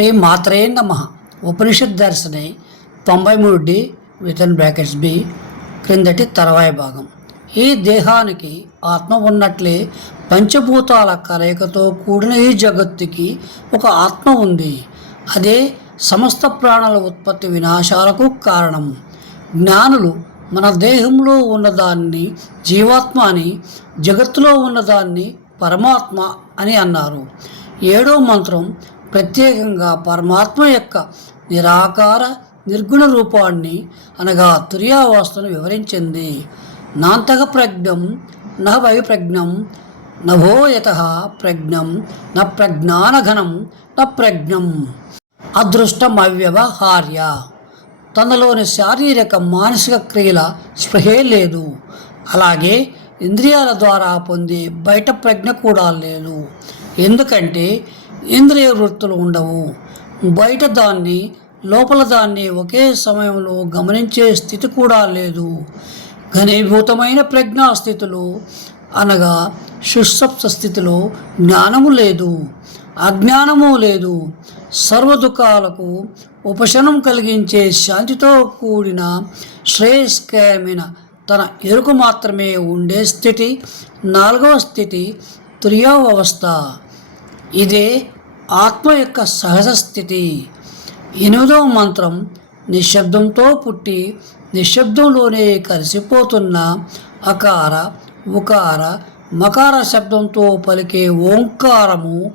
శ్రీ మాత్రే నమ. ఉపనిషత్ దర్శని తొంభై మూడు డి వితన్ బ్రాకెట్స్ బి క్రిందటి తర్వాయి భాగం. ఈ దేహానికి ఆత్మ ఉన్నట్లే పంచభూతాల కలయికతో కూడిన ఈ జగత్తుకి ఒక ఆత్మ ఉంది. అదే సమస్త ప్రాణుల ఉత్పత్తి వినాశాలకు కారణం. జ్ఞానులు మన దేహంలో ఉన్నదాన్ని జీవాత్మ అని జగత్తులో ఉన్నదాన్ని పరమాత్మ అని అన్నారు. ఏడో మంత్రం ప్రత్యేకంగా పరమాత్మ యొక్క నిరాకార నిర్గుణ రూపాన్ని అనగా తుర్యావస్థను వివరించింది. నాంతక ప్రజ్ఞం న వైప్రజ్ఞం నభోయత ప్రజ్ఞం న ప్రజ్ఞానఘనం న ప్రజ్ఞం అదృష్టమవ్యవహార్య. తనలోని శారీరక మానసిక క్రియల స్పృహే లేదు. అలాగే ఇంద్రియాల ద్వారా పొందే బయట ప్రజ్ఞ కూడా లేదు. ఎందుకంటే ఇంద్రియ వృత్తులు ఉండవు. బయట దాన్ని లోపల దాన్ని ఒకే సమయంలో గమనించే స్థితి కూడా లేదు. ఘనీభూతమైన ప్రజ్ఞాస్థితులు అనగా శుష్సప్త స్థితిలో జ్ఞానము లేదు అజ్ఞానము లేదు. సర్వ దుఃఖాలకు కలిగించే శాంతితో కూడిన శ్రేయస్కరమైన తన ఎరుకు మాత్రమే ఉండే స్థితి నాలుగవ స్థితి తుర్యవ అవస్థ ఇదే ఆత్మ యొక్క సహజ స్థితి. ఎనిమిదవ మంత్రం నిశ్శబ్దంతో పుట్టి నిశ్శబ్దంలోనే కలిసిపోతున్న అకార ఉకార మకార శబ్దంతో పలికే ఓంకారము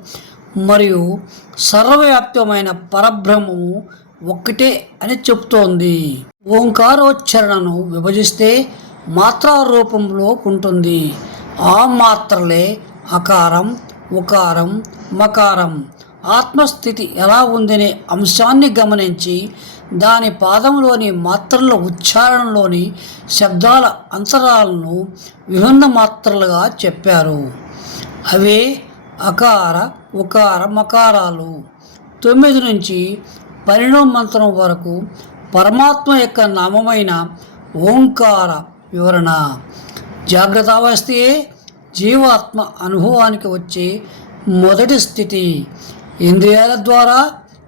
మరియు సర్వవ్యాప్తమైన పరబ్రహ్మము ఒక్కటే అని చెప్తోంది ఓంకారోచ్చరణను విభజిస్తే మాత్రా రూపంలో ఉంటుంది. ఆ మాత్రలే అకారం ఉకారం మకారం. ఆత్మస్థితి ఎలా ఉందనే అంశాన్ని గమనించి దాని పాదంలోని మాత్రల ఉచ్చారణలోని శబ్దాల అంతరాలను విభిన్న మాత్రలుగా చెప్పారు. అవే అకార ఉకార మకారాలు. తొమ్మిది నుంచి పన్నెండవ మంత్రం వరకు పరమాత్మ యొక్క నామమైన ఓంకార వివరణ. జాగ్రత్త అవస్థయే జీవాత్మ అనుభవానికి వచ్చే మొదటి స్థితి. ఇంద్రియాల ద్వారా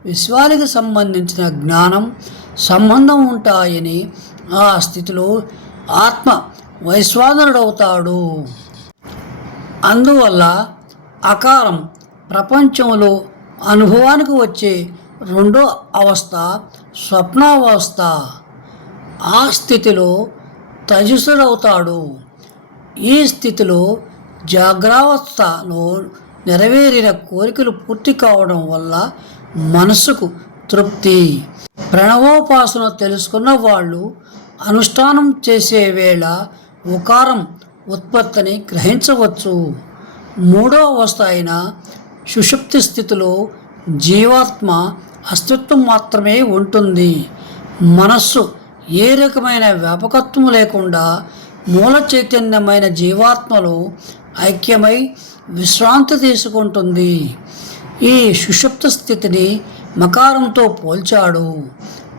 విశ్వానికి సంబంధించిన జ్ఞానం సంబంధం ఉంటాయని ఆ స్థితిలో ఆత్మ వైశ్వానరుడవుతాడు. అందువల్ల అకారం ప్రపంచంలో అనుభవానికి వచ్చే రెండో అవస్థ స్వప్నావస్థ. ఆ స్థితిలో తజసుడవుతాడు ఈ స్థితిలో జాగ్రావస్థలో నెరవేరిన కోరికలు పూర్తి కావడం వల్ల మనసుకు తృప్తి. ప్రణవోపాసన తెలుసుకున్న వాళ్ళు అనుష్ఠానం చేసే వేళ ఉకారం ఉత్పత్తిని గ్రహించవచ్చు. మూడో అవస్థ అయిన సుషుప్తి స్థితిలో జీవాత్మ అస్తిత్వం మాత్రమే ఉంటుంది. మనస్సు ఏ రకమైన వ్యాపకత్వం లేకుండా మూల చైతన్యమైన జీవాత్మలో ఐక్యమై విశ్రాంతి తీసుకుంటుంది. ఈ సుషుప్త స్థితిని మకారంతో పోల్చాడు.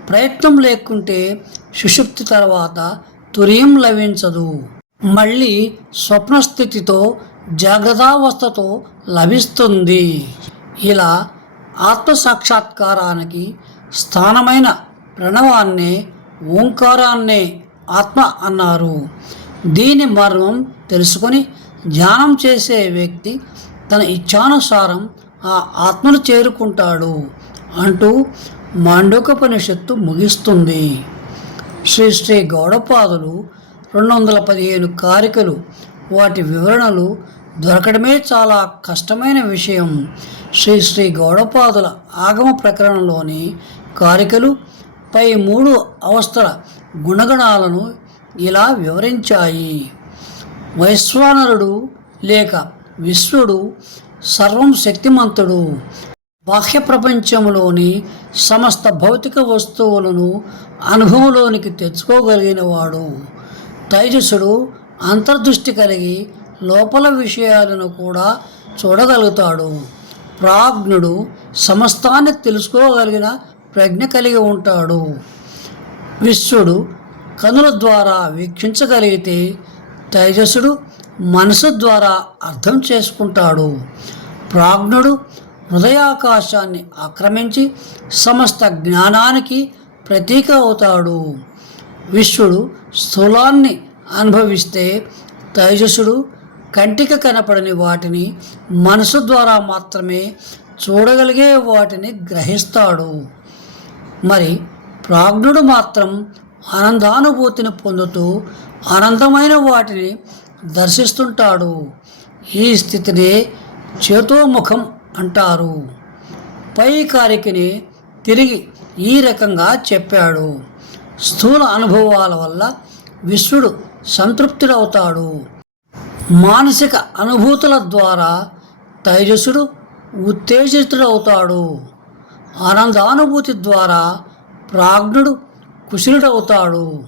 ప్రయత్నం లేకుంటే సుషుప్తి తర్వాత తురియం లభించదు. మళ్ళీ స్వప్నస్థితితో జాగ్రత్తావస్థతో లభిస్తుంది. ఇలా ఆత్మ సాక్షాత్కారానికి స్థానమైన ప్రణవాన్నే ఓంకారాన్నే ఆత్మ అన్నారు. దీని మర్మం తెలుసుకొని ధ్యానం చేసే వ్యక్తి తన ఇచ్ఛానుసారం ఆ ఆత్మను చేరుకుంటాడు అంటూ మాండోకపనిషత్తు ముగిస్తుంది. శ్రీ శ్రీ గౌడపాదులు రెండు వందల పదిహేను కారికలు వాటి వివరణలు దొరకడమే చాలా కష్టమైన విషయం. శ్రీ శ్రీ గౌడపాదుల ఆగమ ప్రకరణలోని కారికలు పై మూడు అవస్థల గుణగణాలను ఇలా వివరించాయి. వైశ్వానరుడు లేక విశ్వడు సర్వం శక్తిమంతుడు. బాహ్య ప్రపంచంలోని సమస్త భౌతిక వస్తువులను అనుభవంలోనికి తెచ్చుకోగలిగినవాడు. తైజసుడు అంతర్దృష్టి కలిగి లోపల విషయాలను కూడా చూడగలుగుతాడు. ప్రాజ్ఞుడు సమస్తాన్ని తెలుసుకోగలిగిన ప్రజ్ఞ కలిగి ఉంటాడు. విశ్వడు కనుల ద్వారా వీక్షించగలిగితే తైజసుడు మనసు ద్వారా అర్థం చేసుకుంటాడు. ప్రాజ్ఞుడు హృదయాకాశాన్ని ఆక్రమించి సమస్త జ్ఞానానికి ప్రతీక అవుతాడు. విశ్వడు స్థూలాన్ని అనుభవిస్తే తైజసుడు కంటికి కనపడని వాటిని మనసు ద్వారా మాత్రమే చూడగలిగే వాటిని గ్రహిస్తాడు. మరి ప్రాజ్ఞుడు మాత్రం ఆనందానుభూతిని పొందుతూ అనంతమైన వాటిని దర్శిస్తుంటాడు. ఈ స్థితిని చేతోముఖం అంటారు. పై కారికని తిరిగి ఈ రకంగా చెప్పాడు. స్థూల అనుభవాల వల్ల విశ్వడు సంతృప్తుడవుతాడు. మానసిక అనుభూతుల ద్వారా తైజసుడు ఉత్తేజితుడవుతాడు. ఆనందానుభూతి ద్వారా ప్రాజ్ఞుడు కుశలుడవుతాడు.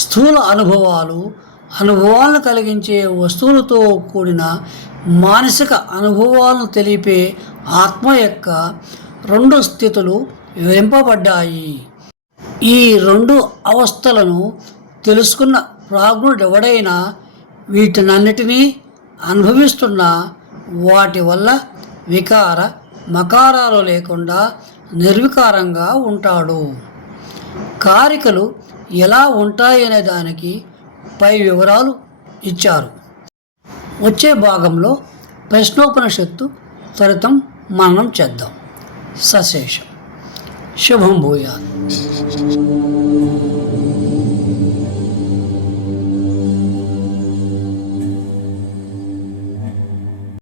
స్థూల అనుభవాలు అనుభవాలను కలిగించే వస్తువులతో కూడిన మానసిక అనుభవాలను తెలిపే ఆత్మ యొక్క రెండు స్థితులు వివరింపబడ్డాయి. ఈ రెండు అవస్థలను తెలుసుకున్న ప్రాజ్ఞుడెవడైనా వీటినన్నిటినీ అనుభవిస్తున్న వాటి వల్ల వికార మకారాలు లేకుండా నిర్వికారంగా ఉంటాడు. కారికలు ఎలా ఉంటాయనే దానికి పై వివరాలు ఇచ్చారు. వచ్చే భాగంలో ప్రశ్నోపనిషత్తు త్వరితం మననం చేద్దాం. సశేషం. శుభం భూయాత్.